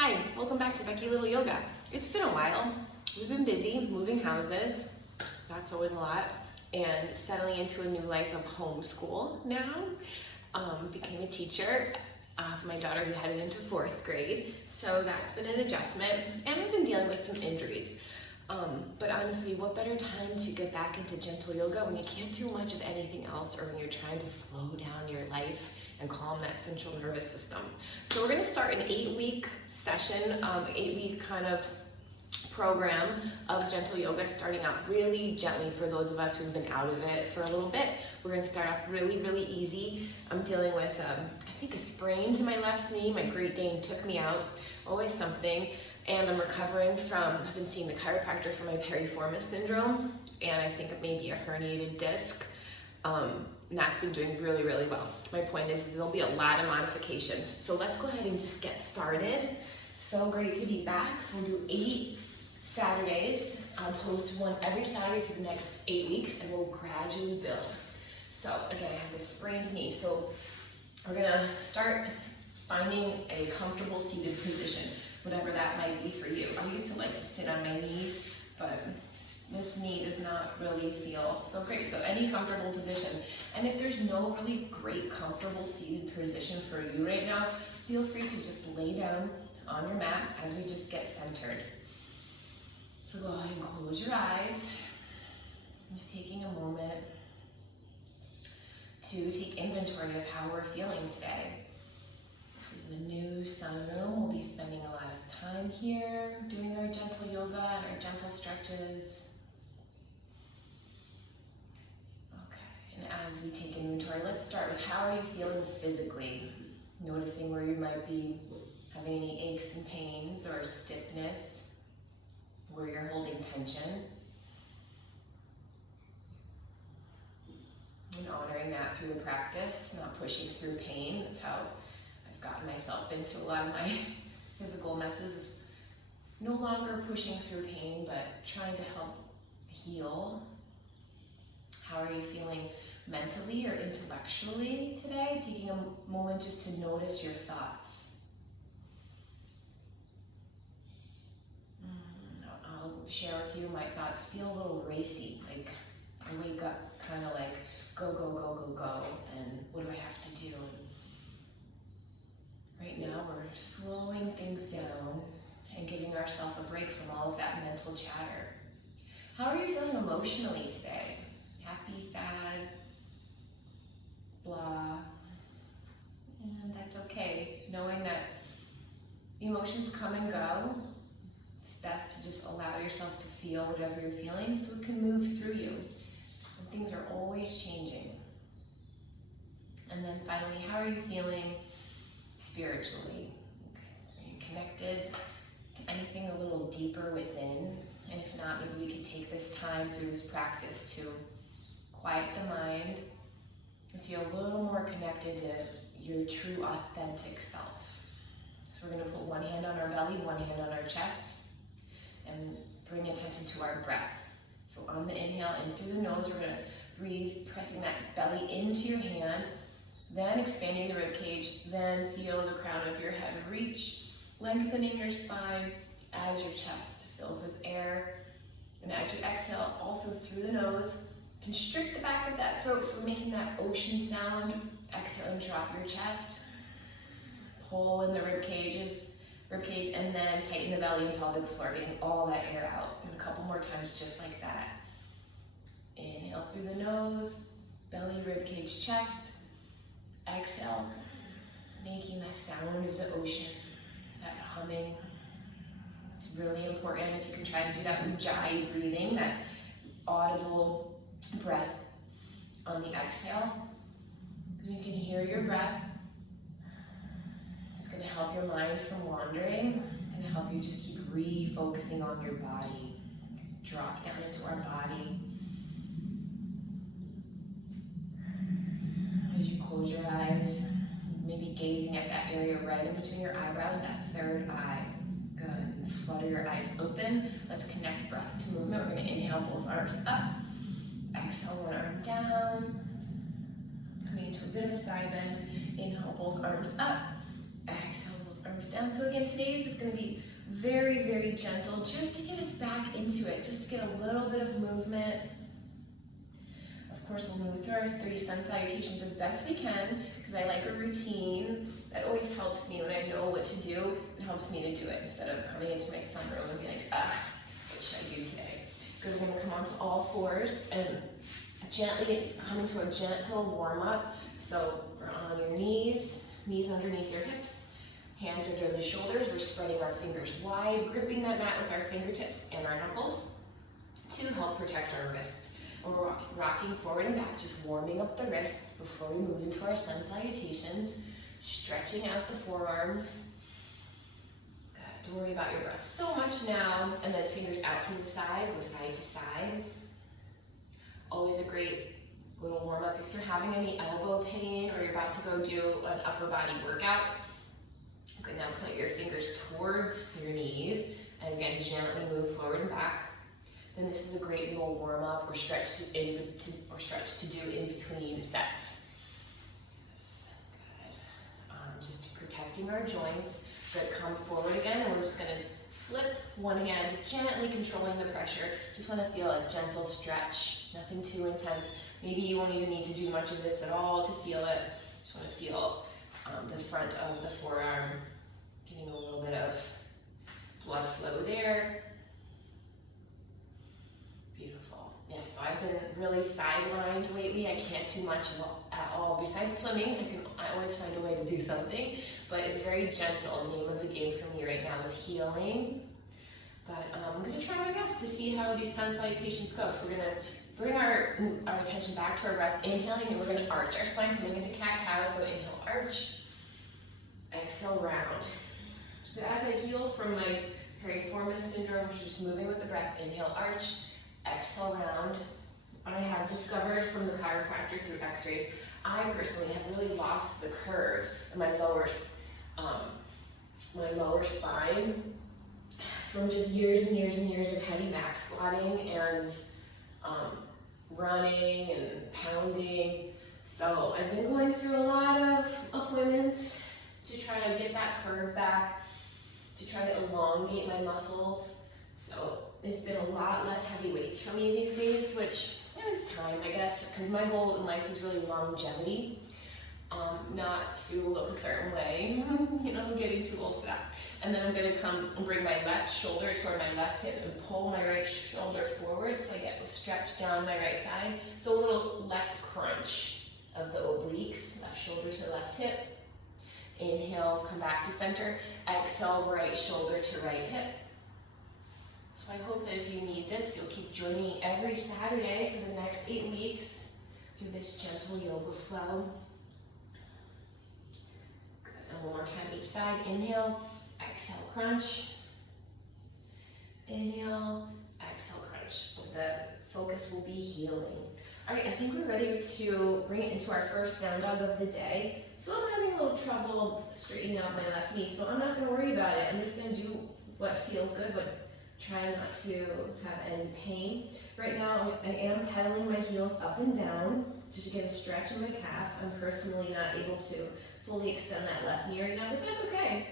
Hi, welcome back to Becky Little Yoga. It's been a while. We've been busy moving houses, that's always a lot, and settling into a new life of homeschool now. Became a teacher of my daughter who headed into 4th grade, so that's been an adjustment, and I've been dealing with some injuries. But honestly, what better time to get back into gentle yoga when you can't do much of anything else, or when you're trying to slow down your life and calm that central nervous system. So we're going to start an 8-week session, 8-week kind of program of gentle yoga, starting out really gently for those of us who've been out of it for a little bit. We're going to start off really easy. I'm dealing with, I think, a sprain to my left knee. My Great Dane took me out, always something. And I'm recovering from, I've been seeing the chiropractor for my piriformis syndrome, and I think it may be a herniated disc. And that's been doing really well. My point is there'll be a lot of modifications. So let's go ahead and just get started. So great to be back. So we'll do 8 Saturdays. I'll post one every Saturday for the next 8 weeks, and we'll gradually build. So again, I have this sprained knee. So we're gonna start finding a comfortable seated position, whatever that might be for you. I used to like to sit on my knees, but this knee does not really feel so great. So any comfortable position. And if there's no really great comfortable seated position for you right now, feel free to just lay down on your mat as we just get centered. So go ahead and close your eyes. Just taking a moment to take inventory of how we're feeling today. This is the new sunroom. We'll be spending a lot of time here doing our gentle yoga and our gentle stretches. Okay, and as we take inventory, let's start with how are you feeling physically? Noticing where you might be having any aches and pains or stiffness, where you're holding tension. And honoring that through the practice, not pushing through pain. That's how I've gotten myself into a lot of my physical messes. No longer pushing through pain, but trying to help heal. How are you feeling mentally or intellectually today? Taking a moment just to notice your thoughts. I'll share with you my thoughts feel a little racy, like I wake up kind of like go, and what do I have to do? Right now we're slowing things down and giving ourselves a break from all of that mental chatter. How are you feeling emotionally today? Happy, sad, blah, and that's okay. Knowing that emotions come and go, it's best to just allow yourself to feel whatever you're feeling so it can move through you. And things are always changing. And then finally, how are you feeling spiritually? Are you connected to anything a little deeper within? And if not, maybe we could take this time through this practice to quiet the mind and feel a little more connected to your true, authentic self. So we're going to put one hand on our belly, one hand on our chest, and bring attention to our breath. So on the inhale, in through the nose, we're going to breathe, pressing that belly into your hand, then expanding the rib cage, then feel the crown of your head reach, lengthening your spine as your chest fills with air. And as you exhale, also through the nose, constrict the back of that throat, so we're making that ocean sound. Exhale and drop your chest. Pull in the rib cage, and then tighten the belly and pelvic floor, getting all that air out. And a couple more times just like that. Inhale through the nose, belly, rib cage, chest. Exhale, making that sound of the ocean, that humming. It's really important if you can try to do that ujjayi breathing, that audible breath on the exhale. You can hear your breath. It's going to help your mind from wandering and help you just keep refocusing on your body. Drop down into our body. As you close your eyes, maybe gazing at that area right in between your eyebrows, that third eye. Good. And flutter your eyes open. Let's connect breath to movement. We're going to inhale both arms up. Exhale, one arm down. Coming into a bit of a side bend. Inhale, both arms up. Exhale, both arms down. So again, today's is going to be very, very gentle, just to get us back into it, just to get a little bit of movement. Of course, we'll move through our 3 sun salutations as best we can, because I like a routine. That always helps me when I know what to do. It helps me to do it instead of coming into my sunroom and being like, what should I do today? Because we're going to come onto all fours and gently come into a gentle warm up. So we're on your knees underneath your hips, hands under the shoulders. We're spreading our fingers wide, gripping that mat with our fingertips and our knuckles to help protect our wrists. And we're rocking forward and back, just warming up the wrists before we move into our sun salutations, stretching out the forearms. Good. Don't worry about your breath so much now, and then fingers out to the side, go side to side. Always a great little warm up if you're having any elbow pain or you're about to go do an upper body workout. You can now put your fingers towards your knees, and again, gently move forward and back. And this is a great little warm up or stretch to do in between sets. Good. Just protecting our joints. Good. Come forward again, and we're just going to flip one hand, gently controlling the pressure. Just want to feel a gentle stretch, nothing too intense. Maybe you won't even need to do much of this at all to feel it. Just want to feel the front of the forearm, getting a little bit of blood flow there. Beautiful. Yes, so I've been really sidelined lately. I can't do much at all besides swimming. I always find a way to do something, but it's very gentle. The name of the game for me right now is healing. But I'm going to try my best to see how these sun salutations go. So we're going to bring our attention back to our breath, inhaling, and we're going to arch our spine, coming into cat-cow. So inhale, arch. Exhale, round. So as I heal from my piriformis syndrome, which is just moving with the breath, inhale, arch. Exhale, round. I have discovered from the chiropractor through x-rays, I personally have really lost the curve in my lower spine from just years and years and years of heavy back squatting and running and pounding. So I've been going through a lot of appointments to try to get that curve back, to try to elongate my muscles. So it's been a lot less heavy weights for me these days, which is time, I guess, because my goal in life is really longevity, not to look a certain way. I'm getting too old for that. And then I'm going to come and bring my left shoulder toward my left hip and pull my right shoulder forward so I get the stretch down my right side. So a little left crunch of the obliques, left shoulder to left hip. Inhale, come back to center. Exhale, right shoulder to right hip. So I hope that if you need this, you'll keep joining me every Saturday for the next 8 weeks through this gentle yoga flow. Good. And one more time each side. Inhale, exhale, crunch. Inhale, exhale, crunch. The focus will be healing. All right, I think we're ready to bring it into our first down dog of the day. So I'm having a little trouble straightening out my left knee, so I'm not going to worry about it. I'm just going to do what feels good, but try not to have any pain. Right now, I am pedaling my heels up and down just to get a stretch in the calf. I'm personally not able to fully extend that left knee right now, but that's okay.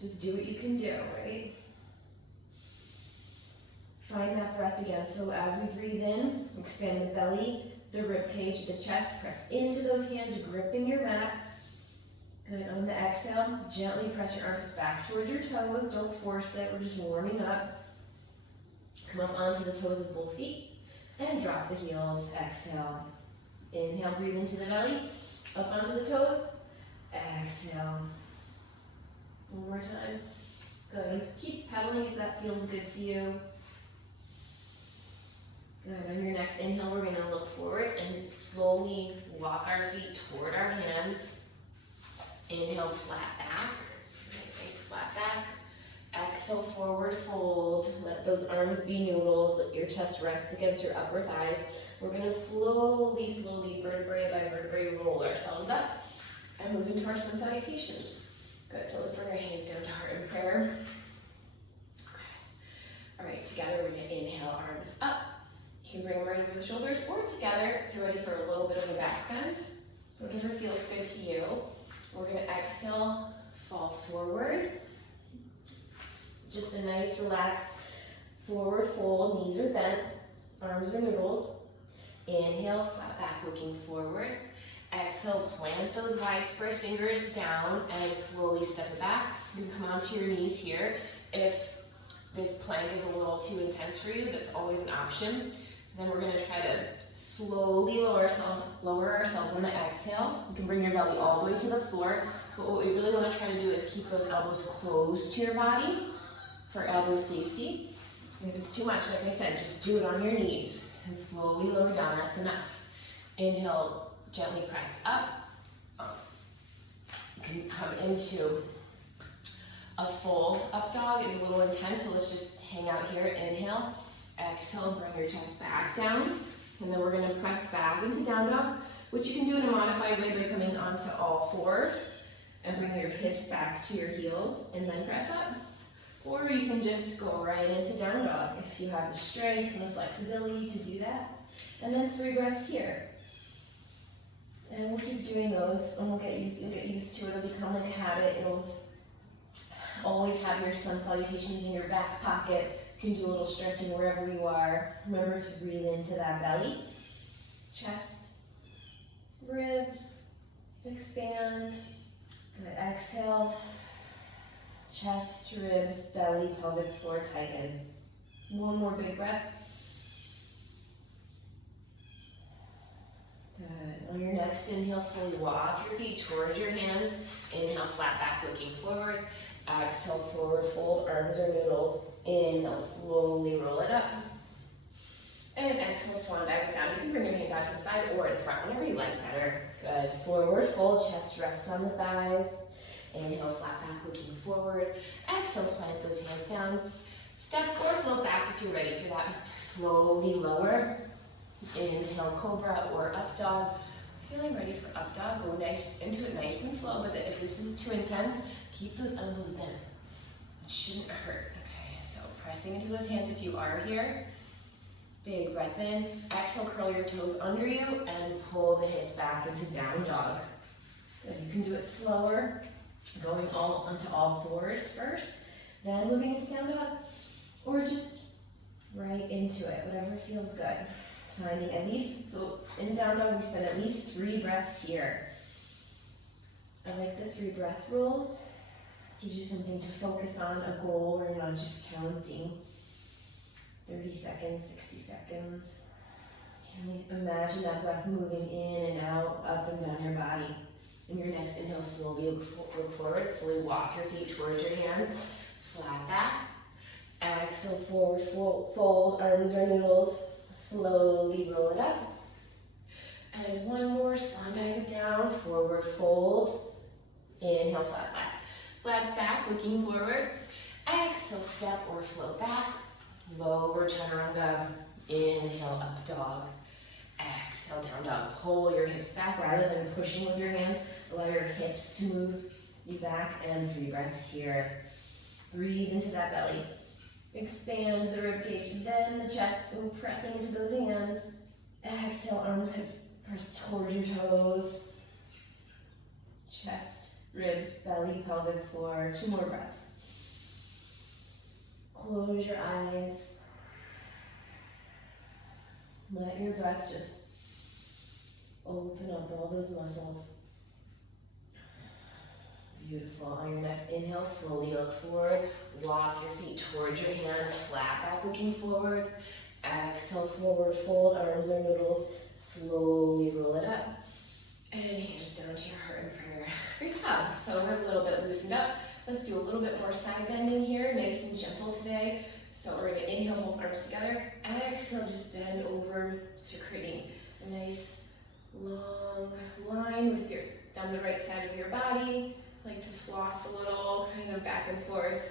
Just do what you can do, right? Find that breath again. So as we breathe in, expand the belly, the rib cage, the chest. Press into those hands, gripping your mat. Good. On the exhale, gently press your arms back towards your toes. Don't force it. We're just warming up. Come up onto the toes of both feet and drop the heels. Exhale. Inhale, breathe into the belly. Up onto the toes. Exhale. One more time. Good. Keep pedaling if that feels good to you. Good. On your next inhale, we're going to look forward and slowly walk our feet toward our hands. Inhale, flat back. Face flat back. Exhale, forward fold. Let those arms be noodles. Let your chest rest against your upper thighs. We're going to slowly, vertebrae by vertebrae, roll ourselves up and move into our sun salutations. Good. So let's bring our hands down to heart and prayer. Okay. All right. Together, we're going to inhale, arms up. You can bring them right over the shoulders, or together if you're ready for a little bit of a back bend. Whatever feels good to you. We're going to exhale, fall forward. Just a nice relaxed forward fold, knees are bent, arms are noodled. Inhale, flat back looking forward. Exhale, plant those wide spread fingers down and slowly step it back. You can come onto your knees here. If this plank is a little too intense for you, that's always an option. Then we're going to try to slowly lower ourselves on the exhale. You can bring your belly all the way to the floor, but what we really want to try to do is keep those elbows close to your body for elbow safety. And if it's too much, like I said, just do it on your knees and slowly lower down. That's enough. Inhale, gently press up. You can come into a full up dog. It's a little intense, so let's just hang out here. Inhale, exhale, bring your chest back down. And then we're going to press back into down dog, which you can do in a modified way by coming onto all fours and bring your hips back to your heels and then press up. Or you can just go right into down dog if you have the strength and the flexibility to do that. And then 3 breaths here. And we'll keep doing those, and you'll get used to it. It'll become like a habit. It'll always have your sun salutations in your back pocket. You can do a little stretching wherever you are. Remember to breathe into that belly. Chest, ribs, expand. Good. Exhale. Chest, ribs, belly, pelvic floor tighten. One more big breath. Good. On your next inhale, slowly walk your feet towards your hands. Inhale, flat back looking forward. Exhale, forward fold, arms are noodles. Inhale, slowly roll it up. And exhale, swan dive down. You can bring your hands out to the side or in front, whenever you like better. Good. Forward fold, chest rests on the thighs. Inhale, flat back looking forward. Exhale, plant those hands down. Step or float back if you're ready for that. Slowly lower. Inhale, cobra or up dog. Feeling ready for up dog, go into it nice and slow, but if this is too intense, keep those elbows bent. It shouldn't hurt. Okay, so pressing into those hands if you are here. Big breath in. Exhale, curl your toes under you and pull the hips back into down dog. Good. You can do it slower, going onto all fours first, then moving into down dog, or just right into it, whatever feels good. Finding at least, so in down dog we spend at least 3 breaths here. I like the 3 breath rule. Gives you something to focus on, a goal where you're not just counting. 30 seconds, 60 seconds. Can you imagine that breath moving in and out, up and down your body? In your next inhale, slowly look forward, slowly walk your feet towards your hands, flat back. Exhale, forward fold, arms are noodles. Slowly roll it up. And one more, swan dive down, forward fold. Inhale, flat back. Flat back, looking forward. Exhale, step or float back. Lower chaturanga. Inhale, up dog. Exhale, down dog. Pull your hips back rather than pushing with your hands. Allow your hips to move you back, and 3 breaths here. Breathe into that belly. Expand the rib cage, then the chest, and pressing into those hands. Exhale, arms, hips, press towards your toes. Chest, ribs, belly, pelvic floor. 2 more breaths. Close your eyes. Let your breath just open up all those muscles. Beautiful. On your next inhale, slowly look forward. Walk your feet towards your hands, flat back looking forward. Exhale, forward fold, arms are noodles. Slowly roll it up. And hands down to your heart in prayer. Great job. So we're a little bit loosened up. Let's do a little bit more side bending here, nice and gentle today. So we're going to inhale, both arms together. Exhale, just bend over to creating a nice long line with your down the right side of your body. Like to floss a little, kind of back and forth.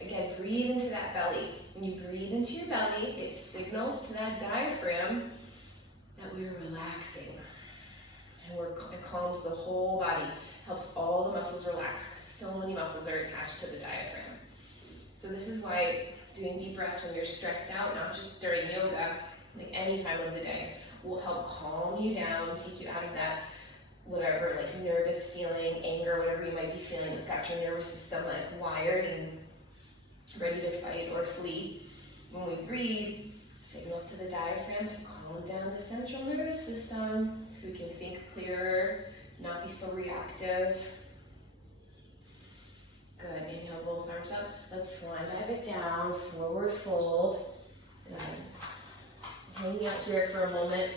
Again, breathe into that belly. When you breathe into your belly, it signals to that diaphragm that we're relaxing. And it calms the whole body, helps all the muscles relax. So many muscles are attached to the diaphragm. So this is why doing deep breaths when you're stressed out, not just during yoga, like any time of the day, will help calm you down, take you out of that whatever, like nervous feeling, anger, whatever you might be feeling that's got your nervous system like wired and ready to fight or flee. When we breathe, signals to the diaphragm to calm down the central nervous system so we can think clearer, not be so reactive. Good, inhale both arms up. Let's swan dive it down, forward fold. Good. Hanging out here for a moment.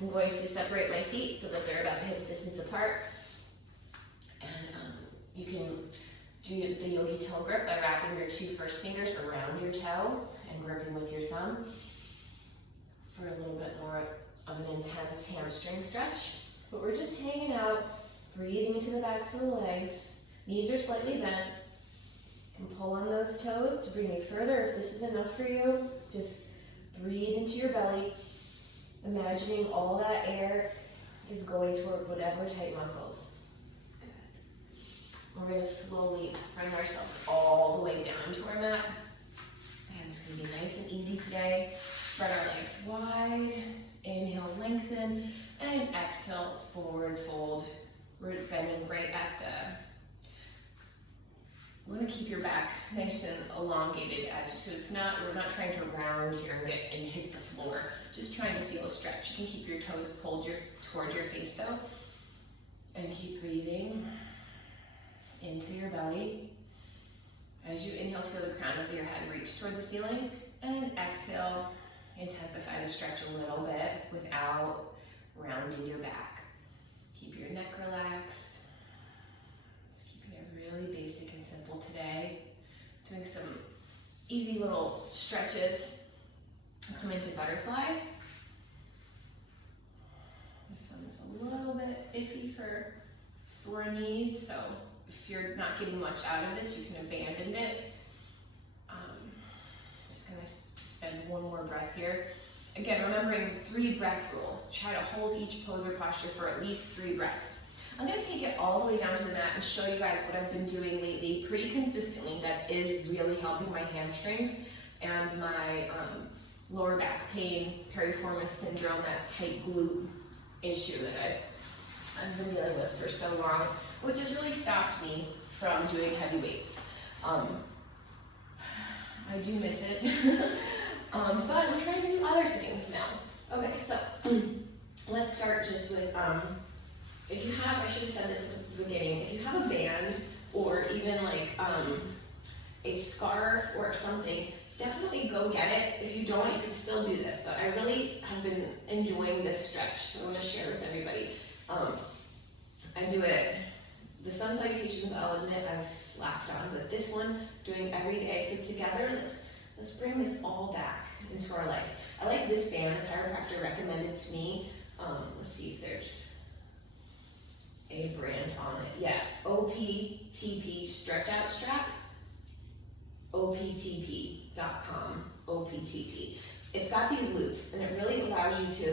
I'm going to separate my feet so that they're about hip distance apart. And you can do the yogi toe grip by wrapping your two first fingers around your toe and gripping with your thumb for a little bit more of an intense hamstring stretch. But we're just hanging out, breathing into the backs of the legs. Knees are slightly bent. You can pull on those toes to bring you further. If this is enough for you, just breathe into your belly, imagining all that air is going toward whatever tight muscles. Good. We're going to slowly bring ourselves all the way down to our mat. And it's going to be nice and easy today. Spread our legs wide. Inhale, lengthen. And exhale, forward fold. We're bending right at the... You want to keep your back nice and elongated so we're not trying to round here and hit the floor. Just trying to feel a stretch. You can keep your toes pulled toward your face though. And keep breathing into your belly. As you inhale, feel the crown of your head reach toward the ceiling. And exhale, intensify the stretch a little bit without rounding your back. Keep your neck relaxed. Keeping it really basic and simple today. Doing some easy little stretches. Come into butterfly. This one is a little bit iffy for sore knees, so if you're not getting much out of this, you can abandon it. Just going to spend one more breath here. Again, remembering 3 breath rule. Try to hold each pose or posture for at least 3 breaths. I'm going to take it all the way down to the mat and show you guys what I've been doing lately pretty consistently that is really helping my hamstrings and my lower back pain, piriformis syndrome, that tight glute issue that I've been dealing with for so long, which has really stopped me from doing heavy weights. I do miss it, but I'm trying to do other things now. Okay, so let's start just with, if you have, I should have said this at the beginning, if you have a band or even like a scarf or something, definitely go get it. If you don't, you can still do this, but I really have been enjoying this stretch, so I'm going to share with everybody. I do it, the sun salutations, I'll admit I've slacked on, but this one, doing every day. So together, let's bring this all back into our life. I like this band, the chiropractor recommended to me. Let's see if there's a brand on it. Yes, OPTP, stretch out strap. OPTP.com, OPTP. It's got these loops, and it really allows you to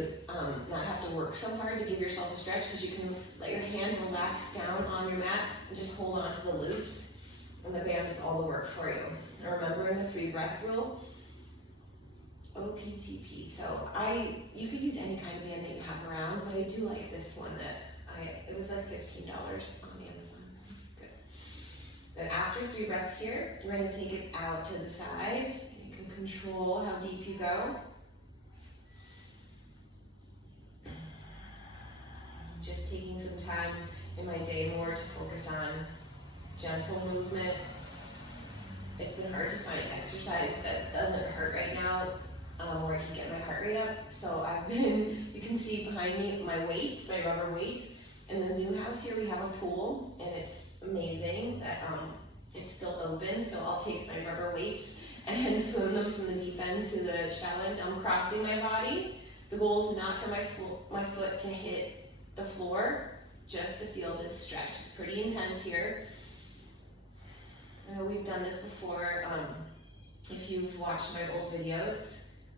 not have to work so hard to give yourself a stretch, because you can let your hand relax down on your mat and just hold on to the loops, and the band does all the work for you. And remembering the 3 breath rule, OPTP. So you could use any kind of band that you have around, but I do like this one that it was like $15 on Amazon. Good. Then after 3 breaths here, we're going to take it out to the side. You can control how deep you go. Just taking some time in my day more to focus on gentle movement. It's been hard to find exercise that doesn't hurt right now, where I can get my heart rate up. So you can see behind me my weights, my rubber weights. In the new house here, we have a pool, and it's amazing that it's still open. So I'll take my rubber weights and swim them from the deep end to the shallow end. I'm crossing my body. The goal is not for my foot to hit the floor, just to feel this stretch. It's pretty intense here. I know we've done this before. If you've watched my old videos,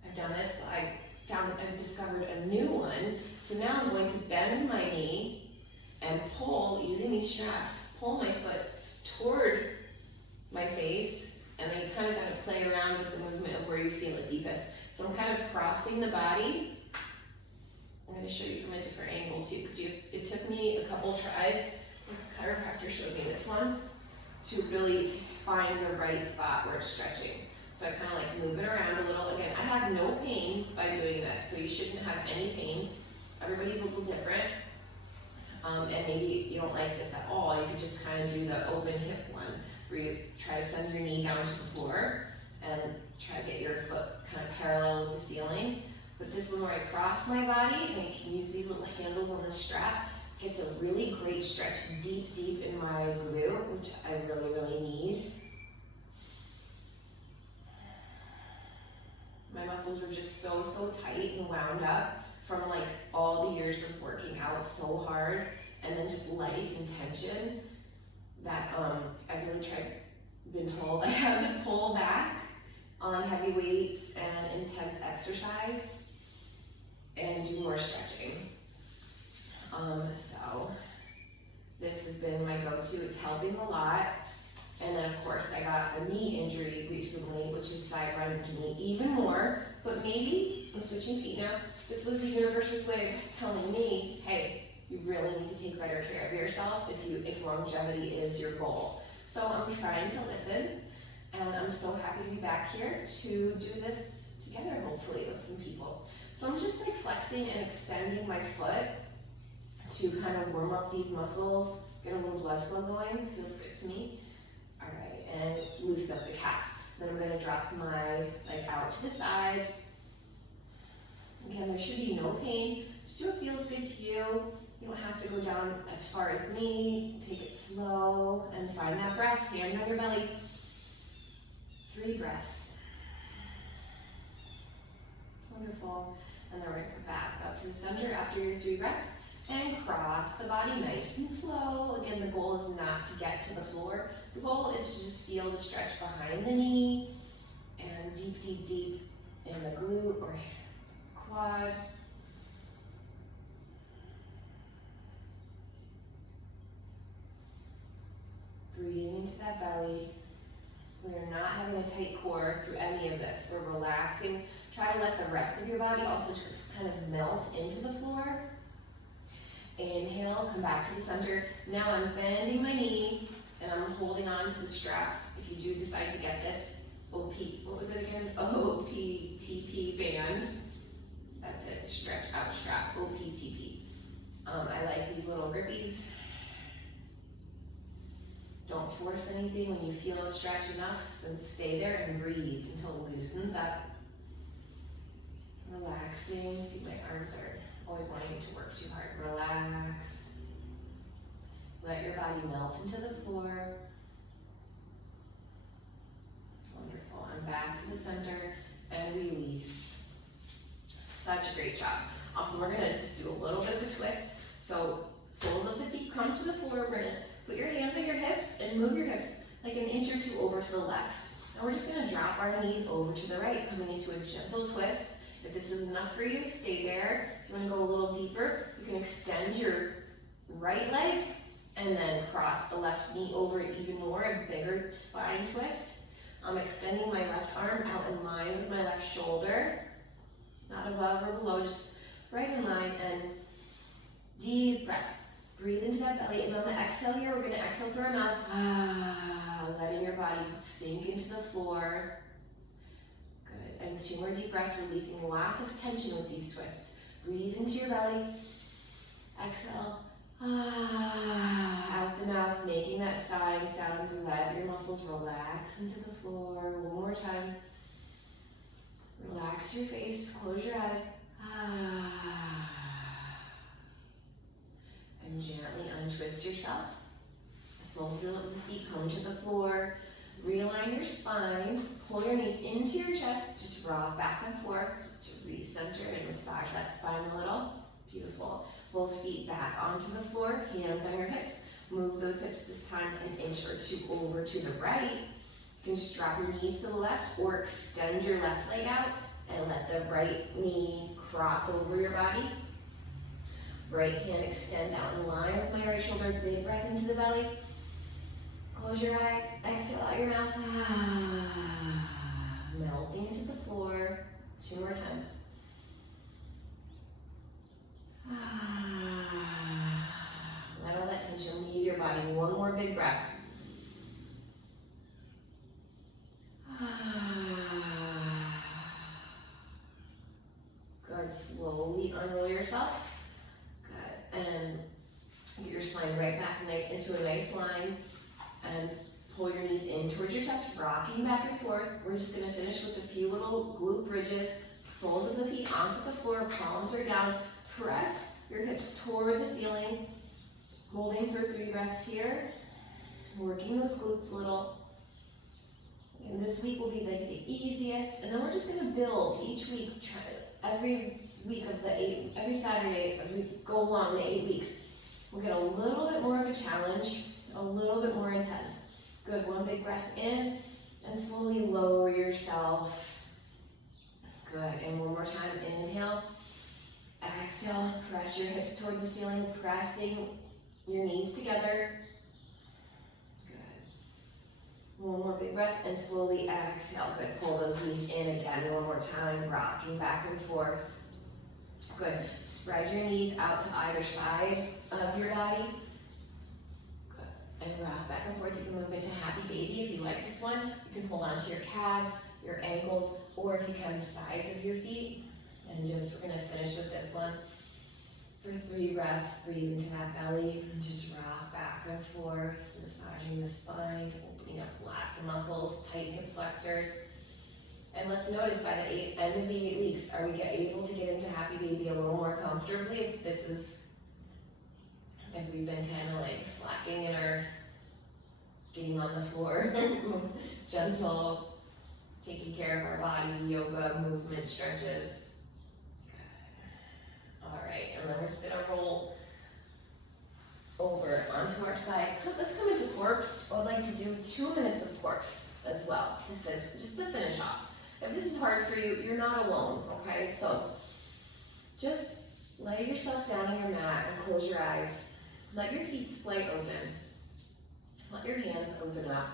I've done this, but I've discovered a new one. So now I'm going to bend my knee and pull, using these straps, pull my foot toward my face, and then you kind of got to play around with the movement of where you feel it deepest. So I'm kind of crossing the body. I'm going to show you from a different angle too, because it took me a couple tries. The chiropractor showed me this one. to really find the right spot where it's stretching. So I kind of like move it around a little. Again, I have no pain by doing this, so you shouldn't have any pain. Everybody's a little different. And maybe you don't like this at all, you could just kind of do the open hip one, where you try to send your knee down to the floor and try to get your foot kind of parallel with the ceiling. But this one where I cross my body, and I can use these little handles on the strap, gets a really great stretch deep, deep in my glute, which I really, really need. My muscles are just so, so tight and wound up from like all the years of working out so hard, and then just life and tension, that I've really been told I have to pull back on heavy weights and intense exercise and do more stretching. So this has been my go-to. It's helping a lot. And then of course I got a knee injury recently, which is side running me even more. But maybe, I'm switching feet now, this was the universe's way of telling me, hey, you really need to take better care of yourself if longevity is your goal. So I'm trying to listen, and I'm so happy to be back here to do this together, hopefully, with some people. So I'm just like flexing and extending my foot to kind of warm up these muscles, get a little blood flow going. Feels good to me. All right, and loosen up the calf. Then I'm going to drop my leg out to the side. Again, there should be no pain. Just do what feels good to you. You don't have to go down as far as me. Take it slow and find that breath. Hand on your belly. 3 breaths. Wonderful. And then we're going to come back up to the center after your 3 breaths and cross the body nice and slow. Again, the goal is not to get to the floor. The goal is to just feel the stretch behind the knee and deep, deep, deep in the glute or quad. Breathing into that belly. We're not having a tight core through any of this. We're relaxing. Try to let the rest of your body also just kind of melt into the floor. Inhale, come back to the center. Now I'm bending my knee and I'm holding on to the straps. If you do decide to get this OP, what was it again? OPTP band. That's it, stretch out strap, OPTP. I like these little grippies. Don't force anything. When you feel a stretch enough, then stay there and breathe until it loosens up. Relaxing. See, my arms are always wanting to work too hard. Relax. Let your body melt into the floor. Wonderful. I'm back to the center and release. Such a great job. Also, we're going to just do a little bit of a twist. So, soles of the feet come to the floor. We're going to put your hands on your hips and move your hips like an inch or 2 over to the left. Now we're just going to drop our knees over to the right, coming into a gentle twist. If this is enough for you, stay there. If you want to go a little deeper, you can extend your right leg and then cross the left knee over it even more, a bigger spine twist. I'm extending my left arm out in line with my left shoulder, not above or below, just right in line, and deep breath. Breathe into that belly, and on the exhale here, we're going to exhale through our mouth, letting your body sink into the floor. Good, and 2 more deep breaths, releasing lots of tension with these twists. Breathe into your belly, exhale, out the mouth, making that sighing sound. Let your muscles relax into the floor. One more time. Relax your face, close your eyes. And gently untwist yourself. The soles of the feet come to the floor. Realign your spine. Pull your knees into your chest. Just rock back and forth just to recenter and massage that spine a little. Beautiful. Both feet back onto the floor. Hands on your hips. Move those hips this time an inch or 2 over to the right. You can just drop your knees to the left or extend your left leg out and let the right knee cross over your body. Right hand extend out in line with my right shoulder. Big breath into the belly. Close your eyes. Exhale out your mouth. Melting into the floor. 2 more times. Let all that tension leave your body. 1 more big breath. pull your knees in towards your chest, rocking back and forth. We're just going to finish with a few little glute bridges. Soles of the feet onto the floor, palms are down. Press your hips toward the ceiling. Holding for 3 breaths here. Working those glutes a little. And this week will be like the easiest. And then we're just going to build each week, every week of every Saturday as we go along the 8 weeks. We'll get a little bit more of a challenge, a little bit more intense. Good, 1 big breath in, and slowly lower yourself. Good, and 1 more time, inhale, exhale, press your hips toward the ceiling, pressing your knees together. Good. 1 more big breath, and slowly exhale. Good, pull those knees in again, 1 more time, rocking back and forth. Good, spread your knees out to either side of your body. And rock back and forth. You can move into happy baby if you like this one. You can hold on to your calves, your ankles, or if you can, the sides of your feet. And just, we're going to finish with this one. For 3 breaths, breathe into that belly and just rock back and forth, massaging the spine, opening up lots of muscles, tight hip flexors. And let's notice by the end of the 8 weeks, are we able to get into happy baby a little more comfortably? If we've been kind of like slacking in our getting on the floor, gentle, taking care of our body, yoga, movement, stretches. All right, and then we're just gonna roll over onto our side. Let's come into corpse. I'd like to do 2 minutes of corpse as well, just to finish off. If this is hard for you, you're not alone, okay? So just lay yourself down on your mat and close your eyes. Let your feet splay open. Let your hands open up.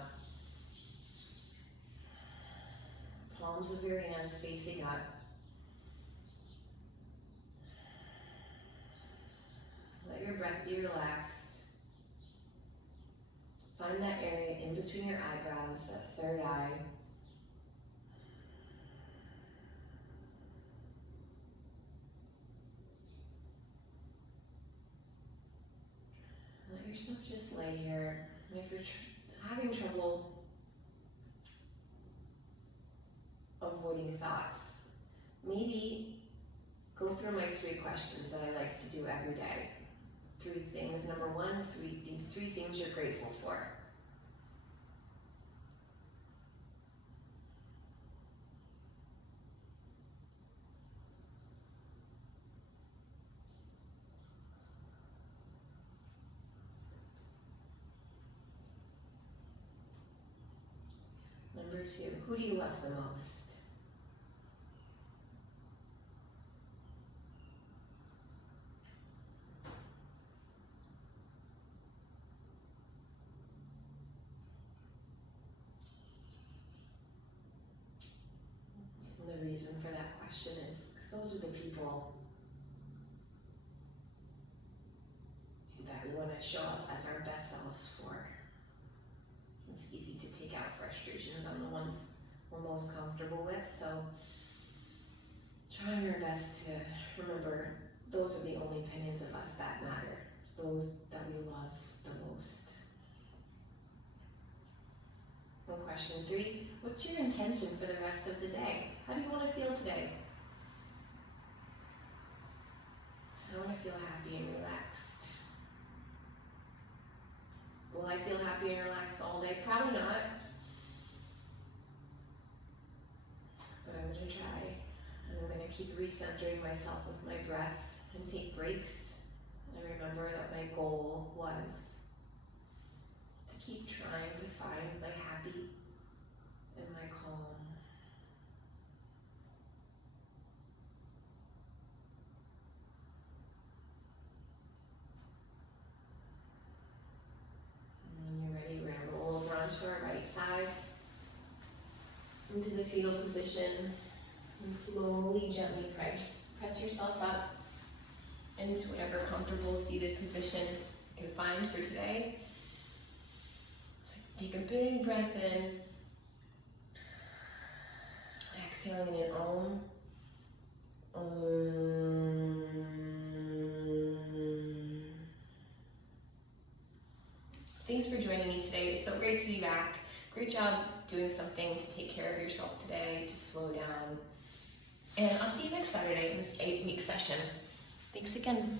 Palms of your hands facing up. Let your breath be relaxed. Find that area in between your eyebrows, that third eye. Let yourself just lay here. If you're having trouble avoiding thoughts, maybe go through my 3 questions that I like to do every day. 3 things. Number 1, 3 things you're grateful for. Number 2, who do you love the most? And the reason for that question is because those are the people that we want to show up as our best selves for. It's easy to take out frustrations on the ones we're most comfortable with, so try your best to remember those are the only opinions of us that matter, those that we love the most. And question 3, what's your intention for the rest of the day? How do you want to feel today? I want to feel happy and relaxed. Will I feel happy and relaxed all day? Probably not. But I'm going to try. And I'm going to keep recentering myself with my breath and take breaks. And remember that my goal was to keep trying to find my happy and my calm. To our right side, into the fetal position, and slowly, gently press yourself up into whatever comfortable seated position you can find for today. Take a big breath in, exhaling in Om. Thanks for joining me today. It's so great to be back. Great job doing something to take care of yourself today, to slow down. And I'll see you next Saturday in this 8-week session. Thanks again.